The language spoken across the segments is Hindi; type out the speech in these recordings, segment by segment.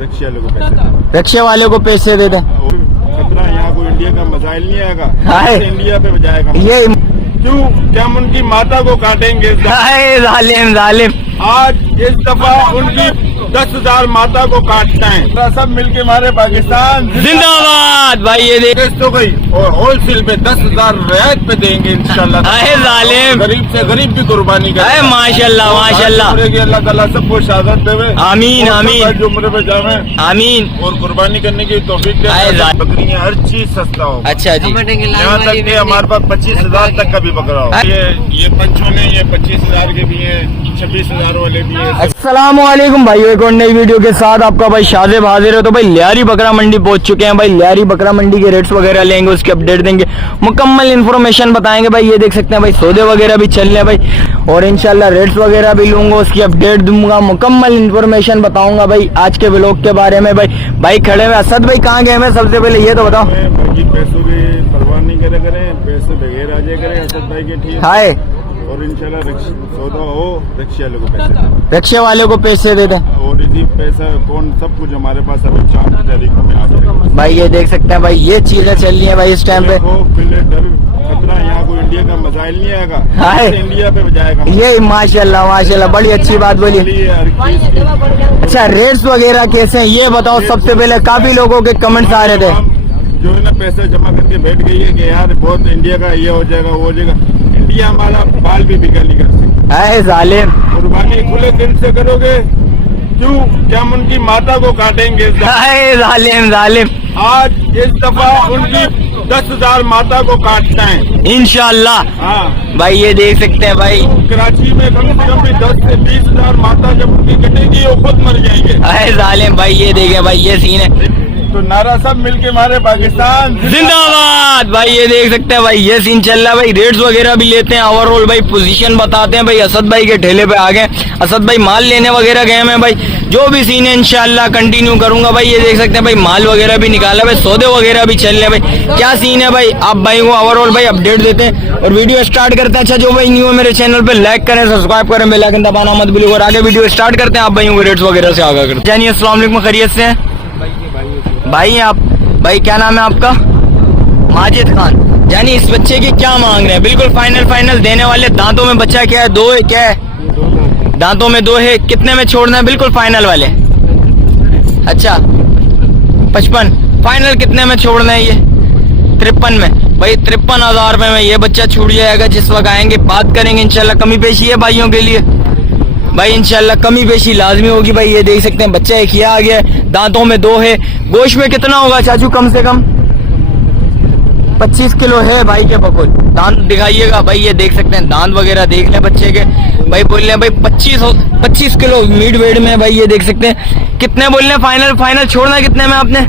रिक्शे वाले को पैसे देते। खतरा यहाँ कोई इंडिया का मसाइल नहीं आएगा, इंडिया पे जाएगा। ये क्यों क्या हम उनकी माता को काटेंगे? जालिम जालिम। आज इस दफा उनकी 10,000 माता को काटना है। सब मिलके हमारे पाकिस्तान जिंदाबाद भाई। ये देख तो गई और होलसेल पे 10,000 रियायत पे देंगे इंशाल्लाह। जालिम, गरीब से गरीब भी कुर्बानी करें। माशाल्लाह माशाल्लाह। अल्लाह ताला सबको शहादत देवे। आमीन आमीन उम्र पे जावे आमीन। और कुर्बानी करने की तौफीक दे। बकरियां हर चीज सस्ता हो। अच्छा जी। यहाँ तक कि हमारे पास 25,000 तक का भी बकरा हो। ये पंचों में ये 25,000 के भी है, 26,000 वाले भी है। अस्सलाम वालेकुम भाइयों, एक और नई वीडियो के साथ आपका भाई शाज़ेब हाजिर है। तो भाई लियारी बकरा मंडी पहुंच चुके हैं भाई। लियारी बकरा मंडी के रेट्स वगैरह लेंगे, उसकी अपडेट देंगे, मुकम्मल इन्फॉर्मेशन बताएंगे भाई। ये देख सकते हैं भाई सौदे वगैरह भी चल रहे हैं भाई, और इंशाल्लाह रेट्स वगैरह भी लूंगा, उसकी अपडेट दूंगा, मुकम्मल इन्फॉर्मेशन बताऊंगा भाई आज के व्लॉग के बारे में। भाई खड़े हुए असद भाई कहाँ गए हैं? सबसे पहले ये तो बताओ। पैसों की परवाह नहीं करें, पैसे बगैर आ जाए करें असद भाई के। ठीक हाय। और इंशाल्लाह सौदा हो रिक्शे वाले को पैसे, रिक्शे वाले को पैसे देते। और इसी पैसा कौन सब कुछ हमारे पास अभी 4 तारीखों में आ जाएगा भाई। ये देख सकते हैं भाई, ये चीजें चल रही है भाई इस टाइम पे। डर खतरा यहाँ कोई इंडिया का मसाइल नहीं आएगा, इंडिया पे जाएगा। ये माशाल्लाह माशाल्लाह, बड़ी अच्छी बात बोली। अच्छा रेट्स वगैरह कैसे हैं ये बताओ सबसे पहले। काफी लोगों के कमेंट्स आ रहे थे जो है ना पैसे जमा करके बैठ गई है कि यार बहुत इंडिया का ये हो जाएगा वो हो जाएगा। इंडिया हमारा बाल भी बिका नहीं कर सकता है। जालिम, कुर्बानी खुले दिल से करोगे। क्यों क्या हम उनकी माता को काटेंगे? जालिम जालिम। आज इस दफा उनकी 10,000 माता को काटना है इंशाल्लाह। हाँ भाई ये देख सकते हैं भाई, कराची में कम से कम भी 10 से 20,000 माता जब उनकी कटेगी वो खुद मर जाएंगे। है जालिम भाई। ये देखे भाई, ये सीन है। तो नारा सब मिलके हमारे पाकिस्तान जिंदाबाद भाई। ये देख सकते हैं भाई, ये सीन चल रहा है भाई। रेट्स वगैरह भी लेते हैं, ओवरऑल भाई पोजीशन बताते हैं भाई। असद भाई के ठेले पे आ गए, असद भाई माल लेने वगैरह गए हैं भाई। जो भी सीन है इंशाल्लाह कंटिन्यू करूंगा भाई। ये देख सकते हैं भाई माल वगैरह भी निकाला भाई, सौदे वगैरह भी चल रहे हैं भाई। क्या सीन है भाई आप भाई को ओवरऑल भाई अपडेट देते हैं और वीडियो स्टार्ट करते हैं। अच्छा जो भाई न्यू है मेरे चैनल पे लाइक करें, सब्सक्राइब करें, बेल आइकन दबाना मत भूलिएगा। और आगे वीडियो स्टार्ट करते हैं, आप भाइयों को रेट्स वगैरह से आगाह करते हैं। जानिए अस्सलाम वालेकुम, खैरियत से हैं भाई? आप भाई क्या नाम है आपका? माजिद खान। यानी इस बच्चे की क्या मांग रहे हैं? बिल्कुल फाइनल देने वाले। दांतों में बच्चा क्या है? 2 है? क्या है? दांतों में 2 है। कितने में छोड़ना है? बिल्कुल फाइनल वाले। अच्छा 55 फाइनल। कितने में छोड़ना है? ये 53 में भाई। 53,000 रुपए में ये बच्चा छूट जाएगा। जिस वक्त आएंगे बात करेंगे इंशाल्लाह। कमी पेशी है भाइयों के लिए भाई, इंशाल्लाह कमी पेशी लाजमी होगी भाई। ये देख सकते हैं बच्चा एक आ गया है, दांतों में 2 है। गोश्त में कितना होगा चाचू? कम से कम 25 किलो है भाई के बकुल। दांत दिखाइएगा भाई। ये देख सकते हैं दांत वगैरह देख लें बच्चे के भाई। बोल रहे हैं भाई 25 किलो मीड वेट में भाई। ये देख सकते हैं। कितने बोल रहे हैं फाइनल छोड़ना कितने में आपने?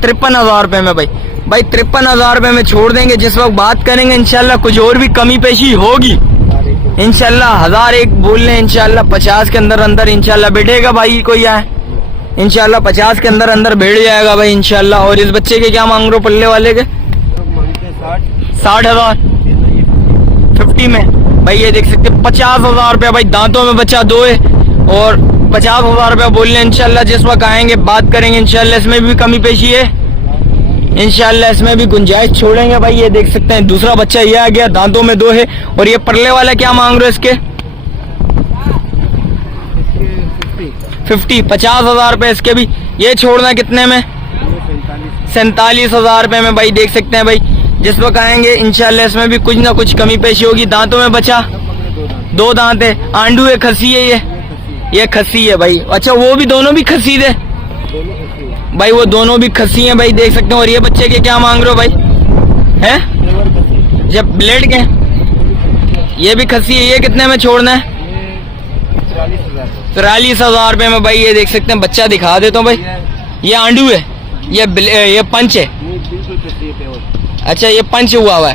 53,000 रुपए में भाई। 53,000 रुपए में छोड़ देंगे। जिस वक्त बात करेंगे इंशाल्लाह कुछ और भी कमी पेशी होगी इंशाल्लाह। 1001 बोल रहे हैं इंशाल्लाह। 50 के अंदर इंशाल्लाह बैठेगा भाई कोई आए इंशाल्लाह। 50 के अंदर बैठ जाएगा भाई इंशाल्लाह। और इस बच्चे के क्या मांग रहे हो पल्ले वाले के? 60,000 50 में भाई। ये देख सकते हैं 50,000 रुपया भाई। दांतों में बच्चा 2 है और 50,000 रुपया बोल रहे हैं इंशाल्लाह। जिस वक्त आएंगे बात करेंगे इंशाल्लाह। इसमें भी कमी पेशी है इंशाल्लाह, इसमें भी गुंजाइश छोड़ेंगे भाई। ये देख सकते हैं दूसरा बच्चा ये आ गया, दांतों में 2 है। और ये परले वाला क्या मांग रहे हो इसके? 50,000 रुपए इसके भी। ये छोड़ना कितने में? 47,000 रुपए में भाई। देख सकते हैं भाई जिस वक्त आएंगे इंशाल्लाह इसमें भी कुछ ना कुछ कमी पेशी होगी। दांतों में बचा 2 दांत है। आंडू है, खसी है ये खसी है भाई। अच्छा वो भी दोनों भी खसी है भाई, वो दोनों भी खसी हैं भाई। देख सकते हैं। और ये बच्चे के क्या मांग रहे हो भाई? हैं जब ब्लेड के ये भी खसी है। ये कितने में छोड़ना है? 43,000 रुपए में भाई। ये देख सकते हैं बच्चा दिखा देता हूँ भाई। ये आंडू है, ये पंच है। अच्छा ये पंच हुआ है,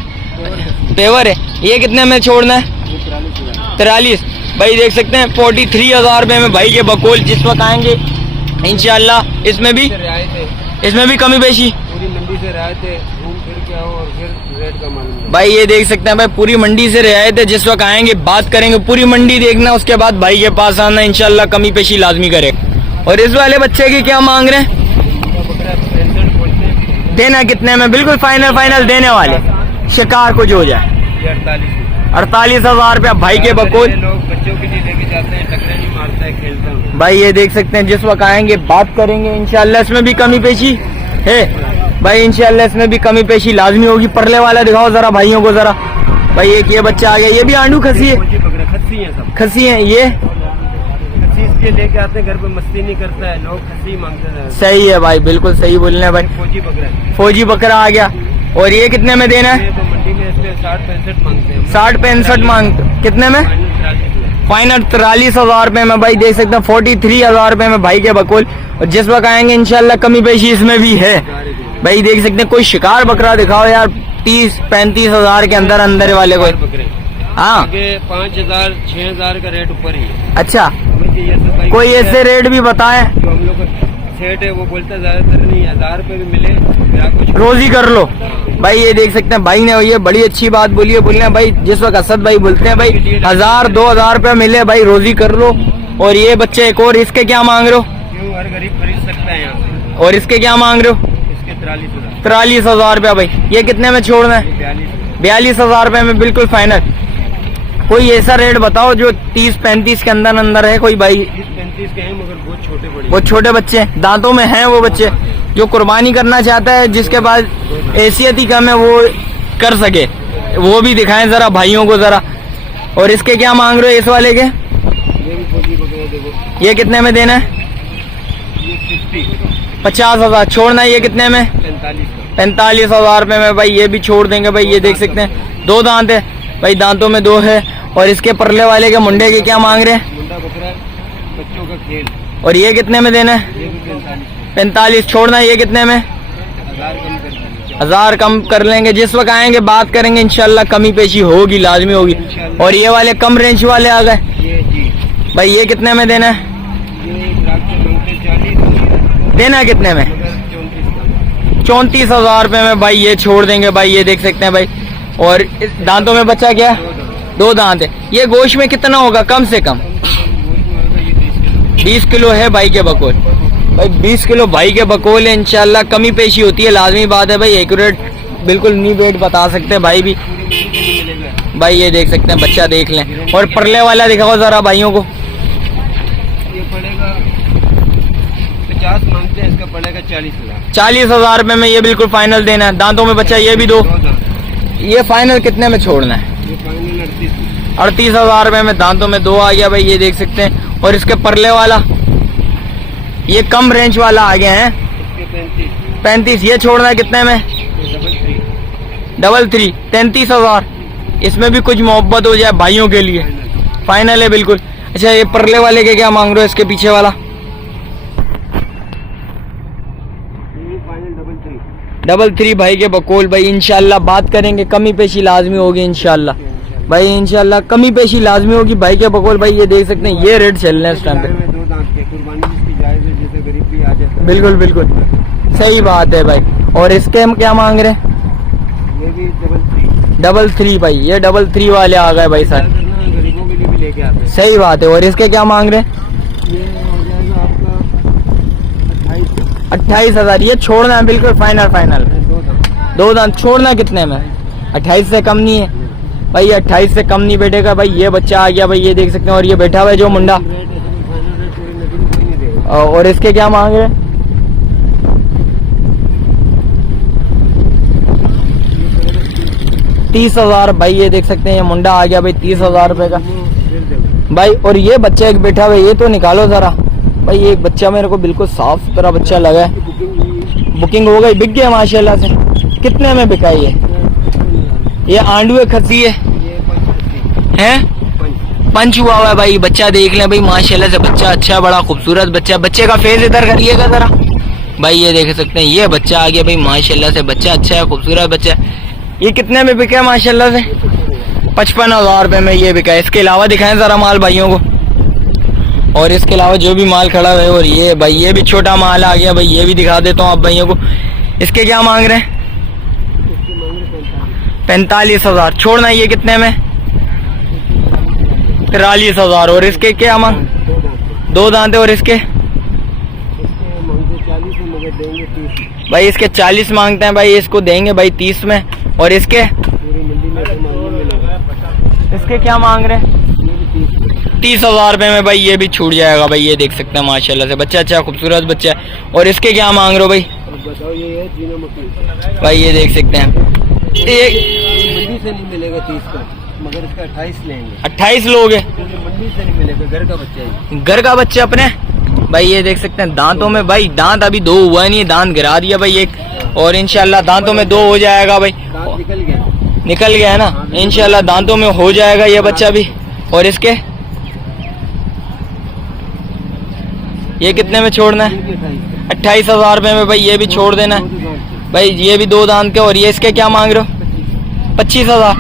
पेवर है। ये कितने में छोड़ना है? 43 भाई। देख सकते हैं 43,000 रुपए में भाई के बकोल। जिस वक्त आएंगे इंशाल्लाह इसमें भी कमी पेशी पूरी मंडी से रियायत है। घूम फिर के आओ और फिर रेट का मालूम भाई। ये देख सकते हैं भाई पूरी मंडी से रियायत है। जिस वक्त आएंगे बात करेंगे, पूरी मंडी देखना, उसके बाद भाई के पास आना इंशाल्लाह। कमी पेशी लाजमी करे। और इस वाले बच्चे की क्या मांग रहे हैं? बकरा 65 बोलते हैं। देना कितने में? बिल्कुल फाइनल देने वाले, शिकार कुछ हो जाए। ये 48। 48,000 रुपया भाई के बकोल। लोग बच्चों के लिए लेके जाते हैं, टकरे नहीं मारता है, खेलता हूँ। भाई ये देख सकते हैं, जिस वक्त आएंगे बात करेंगे इंशाल्लाह, इसमें भी कमी पेशी है भाई, इंशाल्लाह इसमें भी कमी पेशी लाजमी होगी। परले वाला दिखाओ जरा भाइयों को जरा। भाई एक ये बच्चा आ गया, ये भी आंडू खसी है, बकरा खस्सी है सब। खसी है ये। खस्सी इसके लेके आते हैं, घर पे मस्ती नहीं करता है, लोग खस्सी मांगते हैं। सही है भाई, बिल्कुल सही बोल रहे हैं भाई। फौजी बकरा है। फौजी बकरा आ गया। और ये कितने में देना है? ये तो मंडी में इसमें 60-65 मांगते हैं। 60-65 मांग कितने में? फाइनल 43,000 रुपए में भाई, देख सकते हैं 43,000 रुपए में भाई के बकुल। और जिस वक्त आएंगे इंशाल्लाह कमी पेशी इसमें भी है भाई। देख सकते हैं कोई शिकार बकरा दिखाओ यार, 30-35,000 के अंदर वाले कोई। बकरे हाँ 5,000-6,000 का रेट ऊपर ही है। अच्छा, ये सब भाई कोई ऐसे रेट भी बताएं, जो हम लोग का सेट है वो बोलता है ज्यादातर नहीं, 1000 रुपए भी मिले फिर कुछ रोजी कर लो भाई। ये देख सकते हैं भाई ने ये बड़ी अच्छी बात बोली है, बोल रहे हैं भाई जिस वक्त असद भाई बोलते हैं भाई 1,000-2,000 रुपया मिले भाई रोजी कर लो। और ये बच्चे एक और, इसके क्या मांग रहे हो? क्यों हर गरीब खरीद सकता है यहाँ से। और इसके क्या मांग रहे हो? इसके 43,000। 43,000 रुपया भाई। ये कितने में छोड़ना है? 42,000 रुपए में बिल्कुल फाइनल। कोई ऐसा रेट बताओ जो 30-35 के अंदर है कोई भाई। 30-35 के हैं मगर बहुत छोटे बड़े। वो छोटे बच्चे दांतों में हैं, वो बच्चे जो कुर्बानी करना चाहता है, जिसके पास हैसियत ही कम है, वो कर सके, वो भी दिखाएं जरा भाइयों को जरा। और इसके क्या मांग रहे हो इस वाले के? ये भी फौजी बकरा देखो। ये कितने में देना है? ये 50। 50,000 छोड़ना है। ये कितने में? 45,000 रुपए में भाई, ये भी छोड़ देंगे भाई। ये देख सकते हैं 2 दांत है भाई, दांतों में 2 है। और इसके परले वाले के मुंडे के क्या मांग रहे हैं? मुंडा बकरा बच्चों का खेल। और ये कितने में देना है? ये भी 45। 45 छोड़ना है। ये कितने में? 1000 कम कर देंगे। 1000 कम कर लेंगे, जिस वक्त आएंगे बात करेंगे इंशाल्लाह, कमी पेशी होगी, लाजमी होगी। और ये वाले कम रेंज वाले आ गए ये जी भाई, ये कितने में देना है? ये 1 लाख से मांगते 40 देना है कितने में? मगर 34 का। 34,000 रुपए में भाई, ये छोड़ देंगे भाई। ये देख सकते हैं भाई। और इस दांतों में बचा क्या? 2 दांत है। ये गोश्त में कितना होगा कम से कम? 20 किलो है भाई के बकोल। भाई 20 किलो भाई के बकोल है, इंशाल्लाह कमी पेशी होती है, लाजमी बात है भाई। एक्यूरेट बिल्कुल नहीं वेट बता सकते भाई भी भाई। ये देख सकते हैं, बच्चा देख लें। और परले वाला दिखाओ जरा भाइयों को। ये पड़ेगा 50 मांगते हैं, इसका पड़ेगा 40,000। 40,000 रुपए में ये बिल्कुल फाइनल देना है। दांतों में बच्चा ये भी 2। ये फाइनल कितने में छोड़ना है? ये फाइनल 38। 38,000 रुपए में दांतों में 2 आ गया भाई। ये देख सकते हैं। और इसके परले वाला ये कम रेंज वाला आ गया है, इसके 35। ये छोड़ना है कितने में? 333 33,000। इसमें भी कुछ मोहब्बत हो जाए भाइयों के लिए, फाइनल है बिल्कुल। अच्छा, ये परले वाले के क्या मांग रहे हो? इसके पीछे वाला ये फाइनल 33 भाई के बकोल भाई। इंशाल्लाह बात करेंगे, कमी पेशी लाजमी होगी इंशाल्लाह भाई। इंशाल्लाह कमी पेशी लाजमी होगी भाई के बकोल भाई। ये देख सकते हैं, ये रेट चल रहे हैं इस टाइम पे। 2 दांत के कुर्बानी जिसकी जायज है, जैसे गरीब भी आ जाता है। बिल्कुल बिल्कुल सही बात है भाई। और इसके हम क्या मांग रहे हैं? ये भी 33 भाई। ये 33 वाले आ गए भाई सर, गरीबों के लिए भी लेके आते हैं। सही बात है। और इसके क्या मांग रहे हैं? ये हो जाएगा आपका 28। 28,000। ये छोड़ना है बिल्कुल फाइनल। 2 दांत छोड़ना कितने में? 28 से कम नहीं है भाई, 28 से कम नहीं बैठेगा भाई। ये बच्चा आ गया भाई, ये देख सकते हैं। और ये बैठा हुआ है जो मुंडा। और इसके क्या मांग रहे हैं? 30,000 भाई। ये देख सकते हैं, ये मुंडा आ गया भाई 30,000 रुपए का भाई। और ये बच्चा एक बैठा हुआ है, ये तो निकालो जरा भाई। ये एक बच्चा मेरे को बिल्कुल साफ सुथरा बच्चा लगा है। बुकिंग हो गई, बिक गया माशाल्लाह से। कितने में बिका ये आंडू खसी है? पंच हुआ है भाई। बच्चा देख लें भाई, माशाल्लाह से बच्चा अच्छा, बड़ा खूबसूरत बच्चा। बच्चे का फेस इधर करिएगा जरा भाई। ये देख सकते हैं, ये बच्चा आ गया भाई माशाल्लाह से। बच्चा अच्छा है, खूबसूरत बच्चा। ये कितने में बिका है माशाल्लाह से? 55,000 रुपए में ये बिका है। इसके अलावा दिखाएं जरा माल भाइयों को। और इसके अलावा जो भी माल खड़ा है, और ये भाई ये भी छोटा माल आ गया भाई, ये भी दिखा देता हूँ आप भाइयों को। इसके क्या मांग रहे हैं? 45,000 छोड़ना। ये कितने में? 43,000। और इसके क्या मांग? 2 दांत है। और इसके मगर देंगे 30। भाई इसके 40 मांगते हैं भाई, इसको देंगे भाई 30 में। और इसके पूरी मंडी में तो मालूम मिलेगा। इसके क्या मांग रहे हैं? 30,000 रुपए में भाई ये भी छूट जाएगा भाई। ये देख सकते हैं माशाल्लाह से बच्चा अच्छा खूबसूरत बच्चा है। और इसके क्या मांग रहे हो भाई? बताओ, ये है जीना मकई भाई ये देख सकते हैं ये मंडी से नहीं मिलेगा 30 का, मगर इसका 28 लेंगे। 28 लोग है, क्योंकि मंडी से नहीं मिलेगा, घर का बच्चा है। घर का बच्चा अपने। भाई ये देख सकते हैं दांतों में भाई, दांत अभी 2 हुआ नहीं है, दांत गिरा दिया भाई एक, और इंशाल्लाह दांतों में 2 हो जाएगा भाई। दांत निकल गया है ना, इंशाल्लाह दांतों में हो जाएगा ये बच्चा भी। और इसके ये कितने में छोड़ना है? 28,000 रुपए में भाई ये भी छोड़ देना है भाई। ये भी 2 दांत के। और ये इसके क्या मांग रहे हो? 25,000।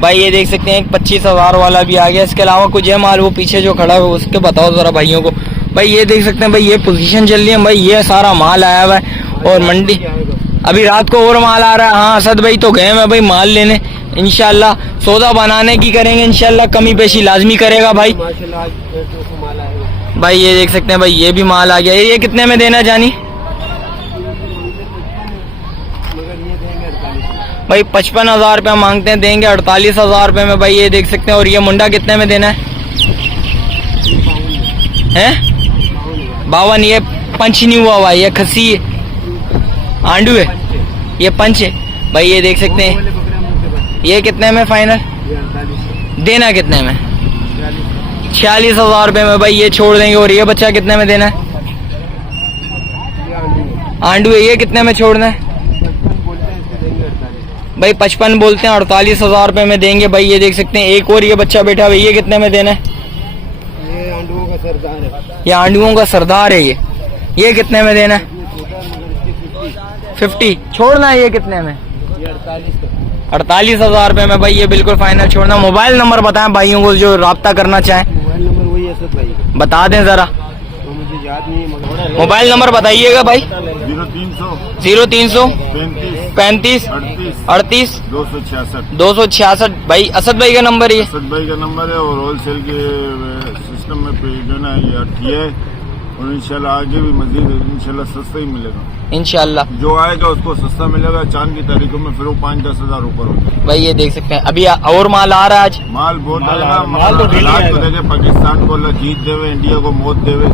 भाई ये देख सकते हैं एक 25,000 वाला भी आ गया। इसके अलावा कुछ है माल वो पीछे जो खड़ा है उसके बताओ जरा भाइयों को। भाई ये देख सकते हैं भाई ये पोजीशन चल रही है भाई, ये सारा माल आया हुआ है। और मंडी अभी रात को और माल आ रहा है। हाँ असद भाई तो गए हैं भाई माल लेने, इंशाल्लाह सौदा बनाने की करेंगे, इंशाल्लाह कमी पेशी लाजमी करेगा भाई। माशाल्लाह आज माल आएगा। भाई ये देख सकते हैं भाई ये भी माल आ गया। ये कितने में देना जानी? मगर ये देंगे 48। भाई 55,000 रुपया मांगते हैं, देंगे 48,000 रुपए में भाई। ये देख सकते हैं। और ये मुंडा कितने में देना है? 52। ये पंच नहीं हुआ भाई, ये खसी है, आंडू है, ये पंच है भाई। ये देख सकते हैं। ये कितने में फाइनल देना? कितने में? 46,000 रुपए में भाई ये छोड़ देंगे। और ये बच्चा कितने में देना है? आंडू है, ये कितने में छोड़ना है? भाई 55 बोलते हैं, 48,000 रुपए में देंगे भाई। ये देख सकते हैं। एक और ये बच्चा बैठा हुआ है, ये कितने में देना है? ये आंडुओं का सरदार है। ये आंडुओं का सरदार है ये कितने में देना है? 50 छोड़ना है। ये कितने में? ये 48 का। 48,000 रुपए में भाई ये बिल्कुल फाइनल छोड़ना। मोबाइल नंबर बताएं भाइयों को जो राब्ता करना चाहें, मोबाइल नंबर वही है असद भाई का, बता दें जरा। तो मुझे याद नहीं है मगर मोबाइल नंबर बताइएगा भाई। 0300 35 38 266 भाई असद भाई का नंबर है। असद भाई का नंबर है। और होलसेल के सिस्टम में जो ना ये अट्ठी है। और इंशाल्लाह आगे भी मजीद इंशाल्लाह सस्ता ही मिलेगा। इंशाल्लाह जो आएगा उसको सस्ता मिलेगा। चांद की तारीखों में फिर वो 5-10 हजार ऊपर होगा। भाई ये देख सकते हैं। अभी और माल आ रहा है आज। माल बहुत आएगा। माल तो देखे पाकिस्तान को अल्लाह जीत देवे, इंडिया को मौत देवे।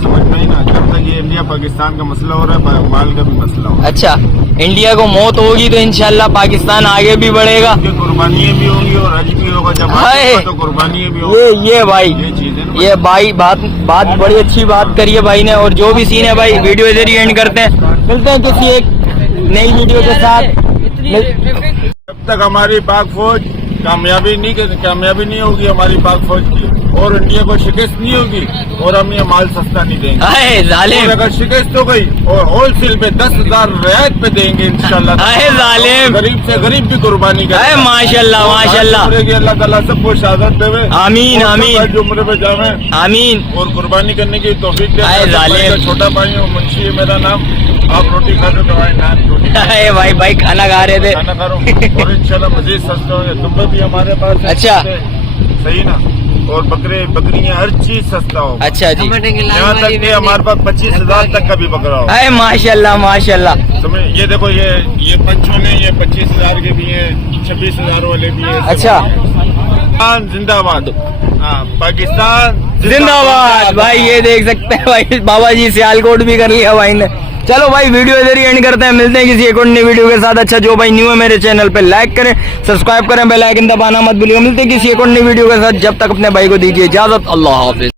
समझ में ही ना, जब तक ये इंडिया पाकिस्तान का मसला हो रहा है माल का भी मसला हो। अच्छा, इंडिया को मौत होगी तो इंशाल्लाह पाकिस्तान आगे भी बढ़ेगा। कुर्बानियाँ भी होंगी और हज भी होगा। जब आएगा तो कुर्बानियाँ भी होगी। ये भाई ये चीज है ना। ये भाई बात बड़ी अच्छी बात करिए भाई ने। और जो भी सीन है भाई वीडियो इधर ही एंड करते हैं। मिलते हैं किसी एक नई वीडियो के साथ। जब तक हमारी पाक फौज कामयाबी नहीं होगी हमारी पाक फौज की, और इंडिया को शिकस्त नहीं होगी, और हम ये माल सस्ता नहीं देंगे। अरे जालिम, और अगर शिकस्त हो गई और होलसेल पे 10,000 रियायत पे देंगे इंशाल्लाह। अरे जालिम, गरीब से गरीब भी कुर्बानी करें। अरे माशाल्लाह माशाल्लाह। अल्लाह ताला सबको शहादत देवे। आमीन आमीन जो उम्र पे जावे आमीन। और कुर्बानी करने की तौफीक दे। अरे जालिम, छोटा भाई हूँ, मुंशी है मेरा नाम। आप रोटी खा रहे हो, नान रोटी। अरे भाई खाना खा रहे थे। खाना खा रहा हूँ। और इंशाल्लाह मजीद सस्ता होगा। दुम्बे भी हमारे पास है। अच्छा, सही ना। और बकरियाँ हर चीज सस्ता हो। अच्छा जी। यहाँ तक कि हमारे पास 25,000 तक का भी बकरा हो। अरे माशाल्लाह माशाल्लाह। समझ, ये देखो ये पंचों में ये 25,000 के भी हैं, 26,000 वाले भी हैं। अच्छा, पाकिस्तान जिंदाबाद। हाँ, पाकिस्तान जिंदाबाद। भाई ये देख सकते हैं भाई बाबा जी सियालकोट भी कर लिया भाई ने। चलो भाई वीडियो इधर ही एंड करते हैं। मिलते हैं किसी एक और नई वीडियो के साथ। अच्छा, जो भाई न्यू है मेरे चैनल पे लाइक करें, सब्सक्राइब करें, बेल आइकन दबाना मत भूलिएगा। मिलते हैं किसी एक और नई वीडियो के साथ। जब तक अपने भाई को दीजिए इजाजत। अल्लाह हाफिज।